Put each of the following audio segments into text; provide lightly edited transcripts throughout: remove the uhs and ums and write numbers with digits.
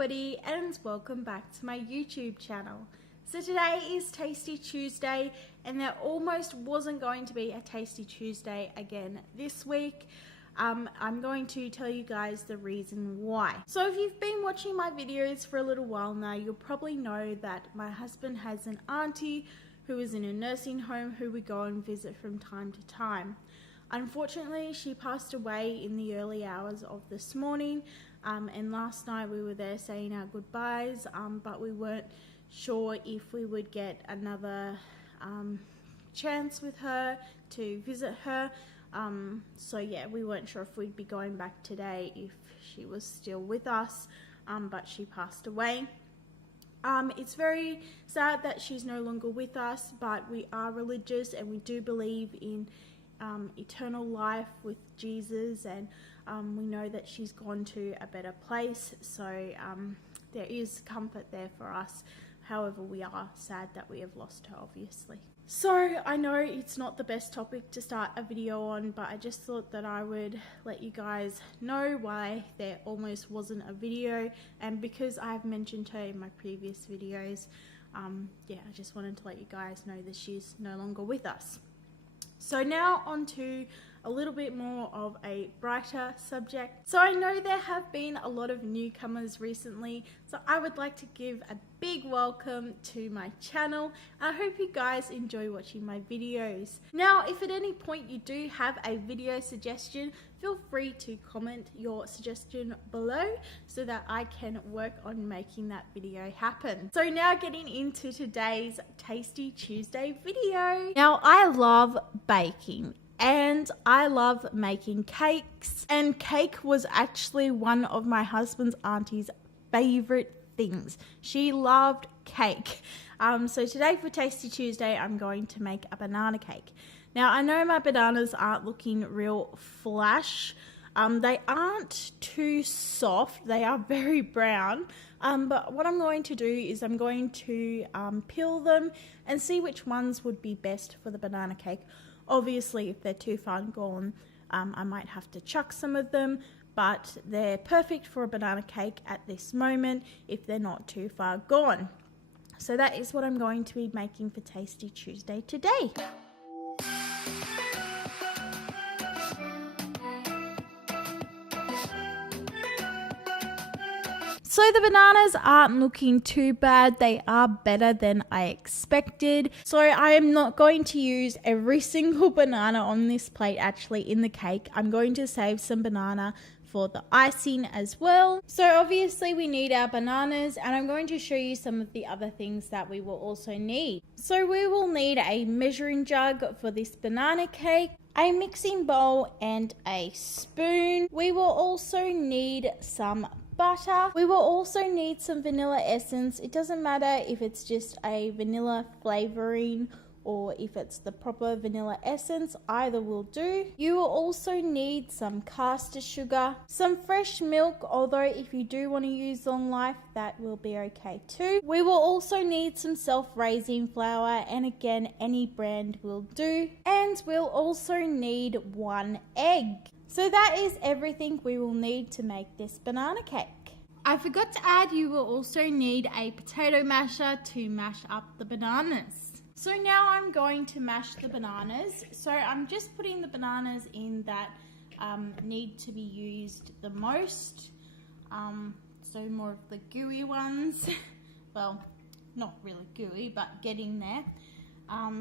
everybody and welcome back to my YouTube channel. So today is Tasty Tuesday and there almost wasn't going to be a Tasty Tuesday again this week. I'm going to tell you guys the reason why. So if you've been watching my videos for a little while now, you'll probably know that my husband has an auntie who is in a nursing home who we go and visit from time to time. Unfortunately, she passed away in the early hours of this morning, and last night we were there saying our goodbyes, but we weren't sure if we would get another chance with her to visit her. So yeah, we weren't sure if we'd be going back today if she was still with us, but she passed away. It's very sad that she's no longer with us, but we are religious and we do believe in eternal life with Jesus, and we know that she's gone to a better place, so there is comfort there for us. However, we are sad that we have lost her, obviously. So I know it's not the best topic to start a video on, but I just thought that I would let you guys know why there almost wasn't a video, and because I've mentioned her in my previous videos, yeah, I just wanted to let you guys know that she's no longer with us. So now on to a little bit more of a brighter subject. So I know there have been a lot of newcomers recently, so I would like to give a big welcome to my channel. I hope you guys enjoy watching my videos. Now, if at any point you do have a video suggestion, feel free to comment your suggestion below so that I can work on making that video happen. So now getting into today's Tasty Tuesday video. Now, I love baking and I love making cakes, and cake was actually one of my husband's auntie's favorite things. She loved cake. So today for Tasty Tuesday, I'm going to make a banana cake. Now, I know my bananas aren't looking real flash. They aren't too soft. They are very brown. But what I'm going to do is I'm going to peel them and see which ones would be best for the banana cake. Obviously, if they're too far gone, I might have to chuck some of them, but they're perfect for a banana cake at this moment if they're not too far gone. So that is what I'm going to be making for Tasty Tuesday today. So the bananas aren't looking too bad. They are better than I expected. So I am not going to use every single banana on this plate actually in the cake. I'm going to save some banana for the icing as well. So obviously we need our bananas, and I'm going to show you some of the other things that we will also need. So we will need a measuring jug for this banana cake, a mixing bowl and a spoon. We will also need some butter. We will also need some vanilla essence. It doesn't matter if it's just a vanilla flavoring or if it's the proper vanilla essence, either will do. You will also need some caster sugar, some fresh milk, although if you do want to use Long Life, that will be okay too. We will also need some self-raising flour, and again, any brand will do. And we'll also need 1 egg. So that is everything we will need to make this banana cake. I forgot to add, you will also need a potato masher to mash up the bananas. So now I'm going to mash the bananas. So I'm just putting the bananas in that need to be used the most. So more of the gooey ones. Well, not really gooey, but getting there.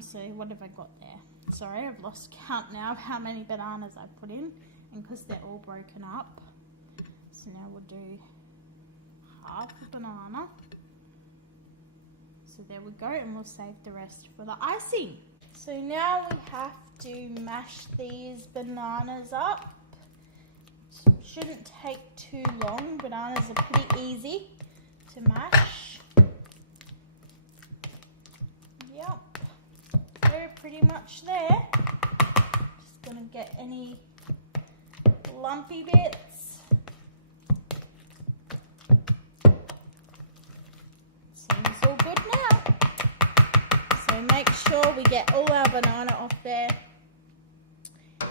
So what have I got there? Sorry, I've lost count now of how many bananas I put in. And because they're all broken up. So now we'll do half a banana. So there we go, and we'll save the rest for the icing. So now we have to mash these bananas up. Shouldn't take too long. Bananas are pretty easy to mash. Yep, we're pretty much there. Just gonna get any lumpy bits. Seems all good now. So make sure we get all our banana off there.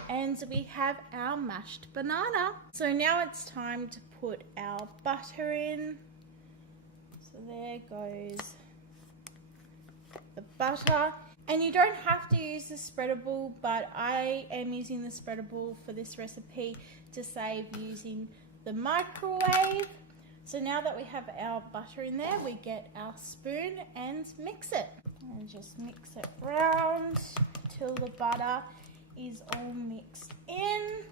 And we have our mashed banana. So now it's time to put our butter in. there goes the butter. And you don't have to use the spreadable, but I am using the spreadable for this recipe to save using the microwave. So now that we have our butter in there, we get our spoon and mix it. And just mix it round till the butter is all mixed in.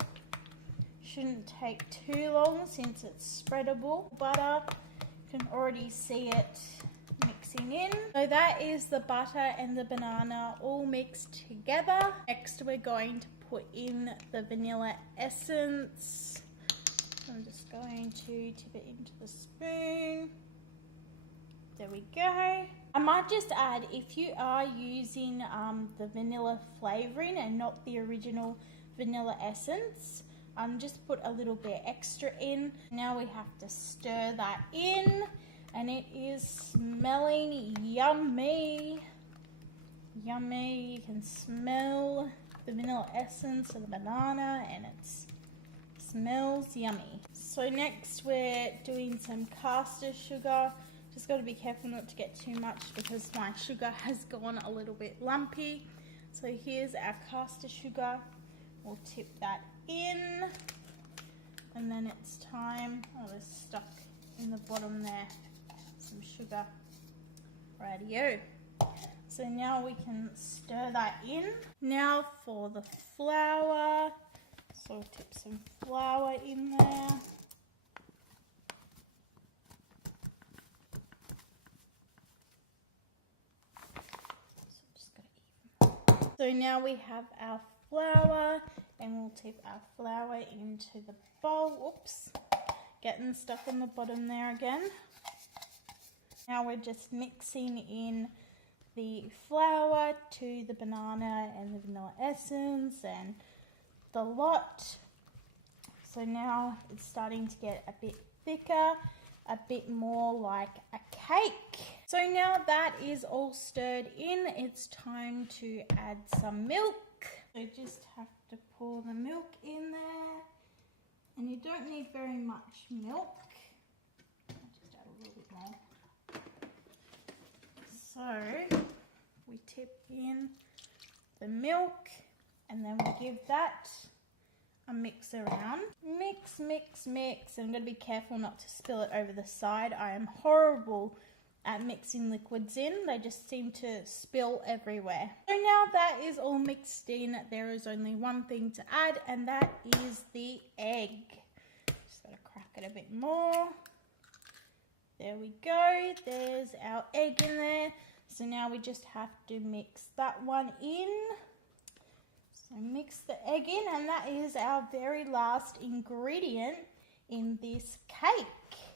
Shouldn't take too long since it's spreadable butter. You can already see it mixing in. So that is the butter and the banana all mixed together. Next we're going to put in the vanilla essence. I'm just going to tip it into the spoon. There we go. I might just add, if you are using the vanilla flavouring and not the original vanilla essence, just put a little bit extra in. Now we have to stir that in, and it is smelling yummy. Yummy. You can smell the vanilla essence of the banana, and it smells yummy. So next we're doing some caster sugar. Just got to be careful not to get too much because my sugar has gone a little bit lumpy. So here's our caster sugar. We'll tip that in, and then it's time. Oh, there's stuck in the bottom there. Some sugar. Rightio. So now we can stir that in. Now for the flour. So we'll tip some flour in there. So now we have our flour, and we'll tip our flour into the bowl. Oops, getting stuck on the bottom there again. Now we're just mixing in the flour to the banana and the vanilla essence and the lot. So now it's starting to get a bit thicker, a bit more like a cake. So now that is all stirred in, it's time to add some milk. So just have to pour the milk in there, and you don't need very much milk. I'll just add a little bit more. So we tip in the milk, and then we give that a mix around. Mix, mix, mix. I'm going to be careful not to spill it over the side. I am horrible at mixing liquids in. They just seem to spill everywhere. So now that is all mixed in, there is only one thing to add, and that is the egg. Just got to crack it a bit more. There we go. There's our egg in there. So now we just have to mix that one in. So mix the egg in, and that is our very last ingredient in this cake.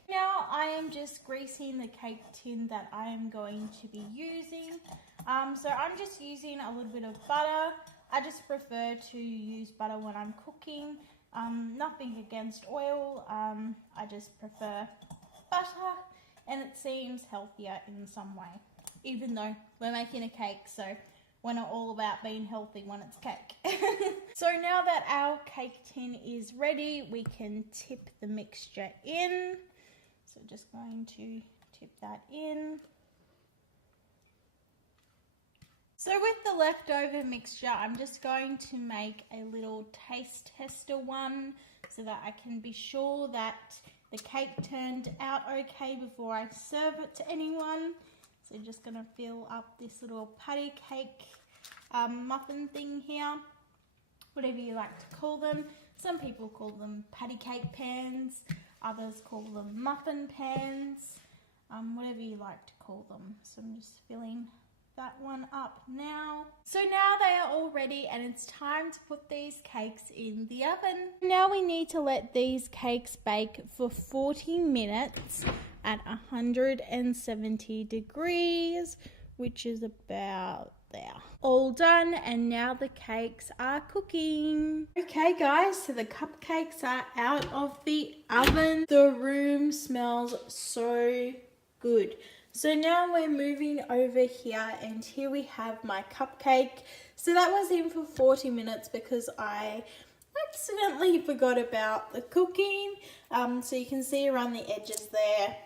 Now I am just greasing the cake tin that I am going to be using. So I'm just using a little bit of butter. I just prefer to use butter when I'm cooking. Nothing against oil. I just prefer butter, and it seems healthier in some way. Even though we're making a cake, so we're not all about being healthy when it's cake. So now that our cake tin is ready, we can tip the mixture in. So just going to tip that in. So with the leftover mixture, I'm just going to make a little taste tester one so that I can be sure that the cake turned out okay before I serve it to anyone. So just going to fill up this little patty cake muffin thing here, whatever you like to call them. Some people call them patty cake pans, others call them muffin pans, whatever you like to call them. So I'm just filling that one up now. So now they are all ready, and it's time to put these cakes in the oven. Now we need to let these cakes bake for 40 minutes at 170 degrees, which is about there. All done, and now the cakes are cooking. Okay guys, so the cupcakes are out of the oven. The room smells so good. So now we're moving over here, and here we have my cupcake. So that was in for 40 minutes because I accidentally forgot about the cooking. So you can see around the edges there,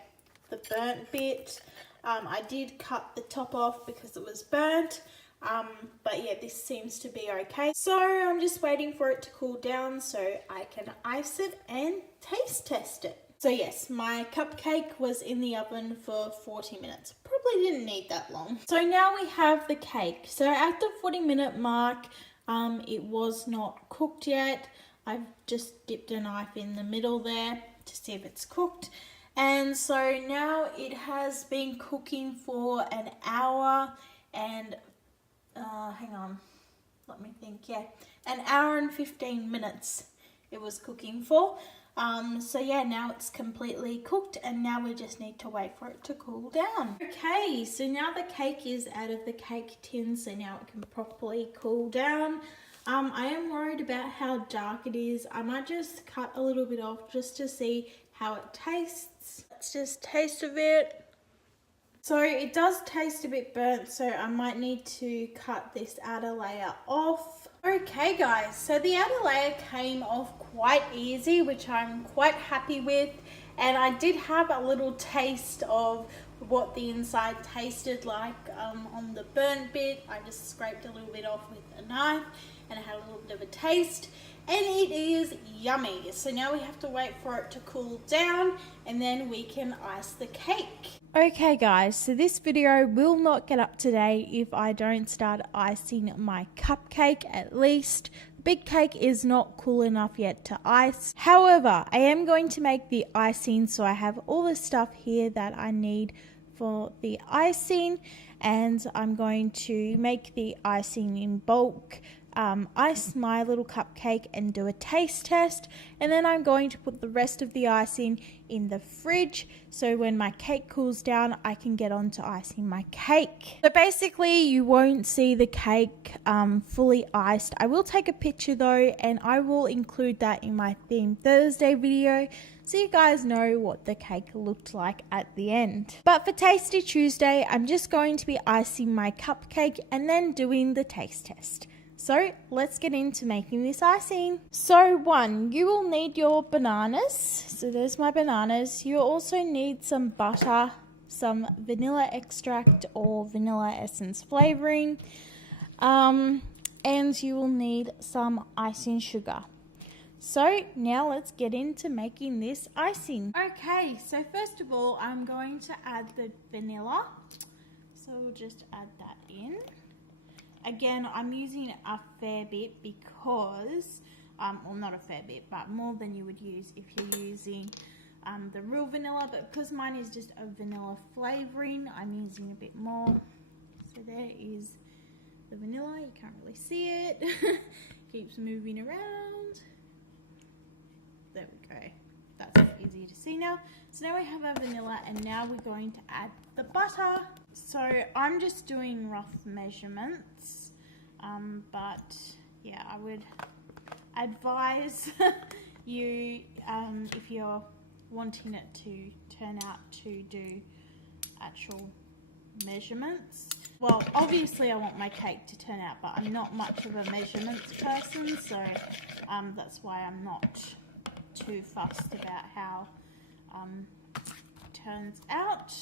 the burnt bit. I did cut the top off because it was burnt. But yeah, this seems to be okay. So I'm just waiting for it to cool down so I can ice it and taste test it. So yes, my cupcake was in the oven for 40 minutes. Probably didn't need that long. So now we have the cake. So at the 40-minute mark, it was not cooked yet. I've just dipped a knife in the middle there to see if it's cooked. And so now it has been cooking for an hour and hang on, let me think. Yeah, an hour and 15 minutes it was cooking for. So yeah, now it's completely cooked and now we just need to wait for it to cool down. Okay, so now the cake is out of the cake tin, so now it can properly cool down. I am worried about how dark it is. I might just cut a little bit off just to see how it tastes. Let's just taste a bit. So it does taste a bit burnt, so I might need to cut this outer layer off. Okay guys, so the outer layer came off quite easy, which I'm quite happy with. And I did have a little taste of what the inside tasted like on the burnt bit. I just scraped a little bit off with a knife and it had a little bit of a taste. And it is yummy. So now we have to wait for it to cool down and then we can ice the cake. Okay guys, so this video will not get up today if I don't start icing my cupcake at least. The big cake is not cool enough yet to ice. However, I am going to make the icing, so I have all the stuff here that I need for the icing, and I'm going to make the icing in bulk. Ice my little cupcake and do a taste test, and then I'm going to put the rest of the icing in the fridge so when my cake cools down I can get on to icing my cake. So basically you won't see the cake fully iced. I will take a picture though, and I will include that in my Theme Thursday video so you guys know what the cake looked like at the end. But for Tasty Tuesday, I'm just going to be icing my cupcake and then doing the taste test. So let's get into making this icing. So one, you will need your bananas. So there's my bananas. You also need some butter, some vanilla extract or vanilla essence flavoring, and you will need some icing sugar. So now let's get into making this icing. Okay, so first of all, I'm going to add the vanilla. So we'll just add that in. Again, I'm using a fair bit because, well not a fair bit, but more than you would use if you're using the real vanilla. But because mine is just a vanilla flavouring, I'm using a bit more. So there is the vanilla, you can't really see it. Keeps moving around. There we go. That's easy to see now. So now we have our vanilla and now we're going to add the butter. So I'm just doing rough measurements, but yeah, I would advise you, if you're wanting it to turn out to do actual measurements. Well, obviously I want my cake to turn out, but I'm not much of a measurements person, so that's why I'm not too fussed about how it turns out.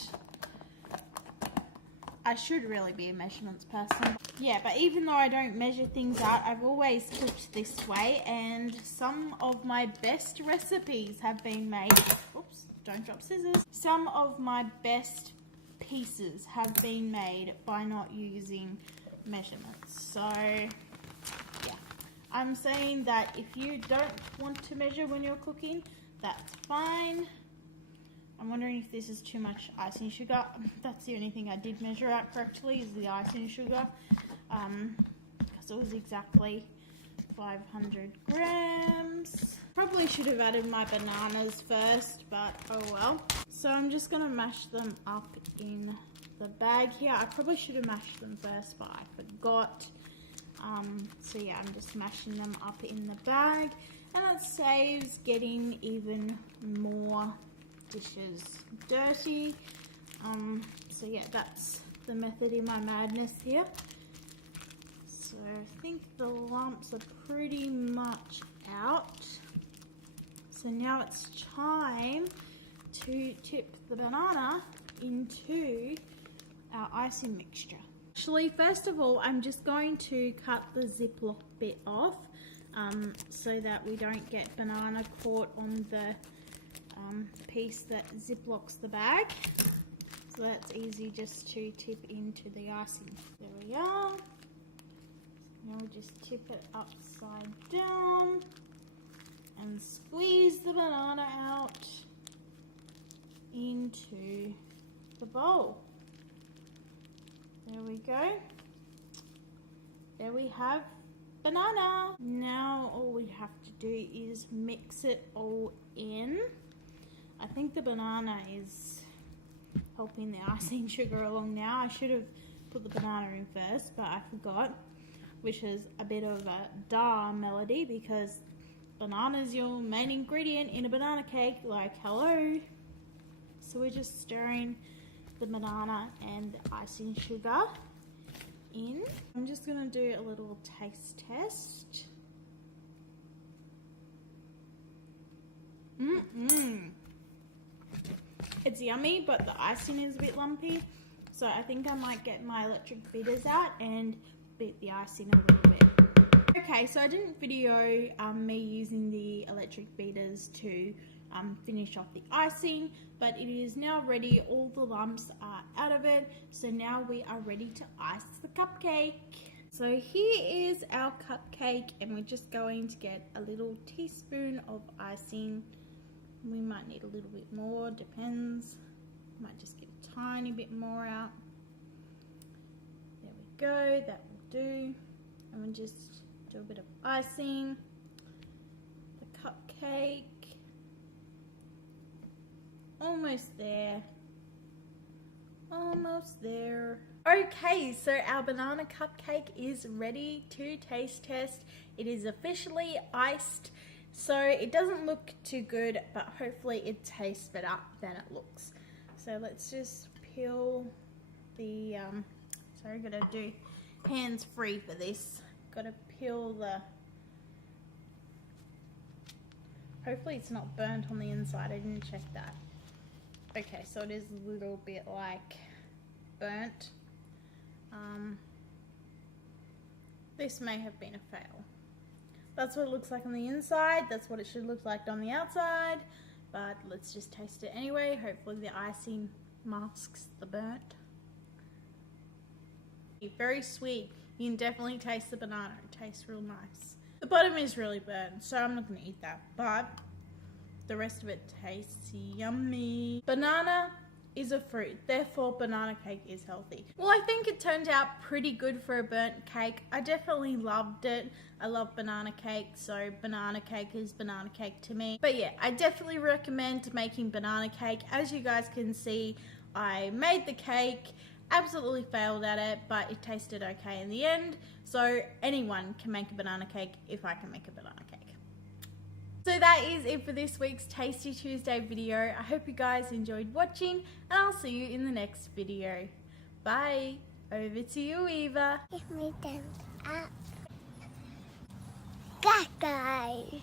I should really be a measurements person. Yeah, but even though I don't measure things out, I've always cooked this way, and some of my best recipes have been made, oops, don't drop scissors. Some of my best pieces have been made by not using measurements. So yeah, I'm saying that if you don't want to measure when you're cooking, that's fine. I'm wondering if this is too much icing sugar. That's the only thing I did measure out correctly, is the icing sugar, because it was exactly 500 grams. Probably should have added my bananas first, but oh well. So I'm just going to mash them up in the bag here. I probably should have mashed them first, but I forgot. So yeah, I'm just mashing them up in the bag, and that saves getting even more dishes dirty. So yeah, that's the method in my madness here. So I think the lumps are pretty much out. So now it's time to tip the banana into our icing mixture. Actually, first of all, I'm just going to cut the Ziploc bit off so that we don't get banana caught on the piece that Ziplocks the bag. So that's easy just to tip into the icing. There we are. Now we'll just tip it upside down and squeeze the banana out into the bowl. There we go. There we have banana. Now all we have to do is mix it all in. I think the banana is helping the icing sugar along now. I should have put the banana in first, but I forgot, which is a bit of a duh melody because banana is your main ingredient in a banana cake, like hello. So we're just stirring the banana and the icing sugar in. I'm just gonna do a little taste test. It's yummy, but the icing is a bit lumpy, so I think I might get my electric beaters out and beat the icing a little bit. Okay, so I didn't video me using the electric beaters to finish off the icing, but it is now ready. All the lumps are out of it, so now we are ready to ice the cupcake. So here is our cupcake, and we're just going to get a little teaspoon of icing. We might need a little bit more, depends. Might just get a tiny bit more out. There we go, that will do. And we'll just do a bit of icing. The cupcake. Almost there. Almost there. Okay, so our banana cupcake is ready to taste test. It is officially iced. So it doesn't look too good, but hopefully it tastes better than it looks. So let's just peel the, sorry, gotta do hands free for this. Gotta peel the, hopefully it's not burnt on the inside, I didn't check that. Okay, so it is a little bit like burnt. This may have been a fail. That's what it looks like on the inside. That's what it should look like on the outside. But let's just taste it anyway. Hopefully the icing masks the burnt. Very sweet. You can definitely taste the banana. It tastes real nice. The bottom is really burnt, so I'm not going to eat that. But the rest of it tastes yummy. Banana is a fruit, therefore banana cake is healthy. Well, I think it turned out pretty good for a burnt cake. I definitely loved it. I love banana cake, so banana cake is banana cake to me. But yeah, I definitely recommend making banana cake. As you guys can see, I made the cake, absolutely failed at it, but it tasted okay in the end. So anyone can make a banana cake if I can make a banana cake. So that is it for this week's Tasty Tuesday video. I hope you guys enjoyed watching, and I'll see you in the next video. Bye. Over to you, Eva. Give me thumbs up. Bye, guys.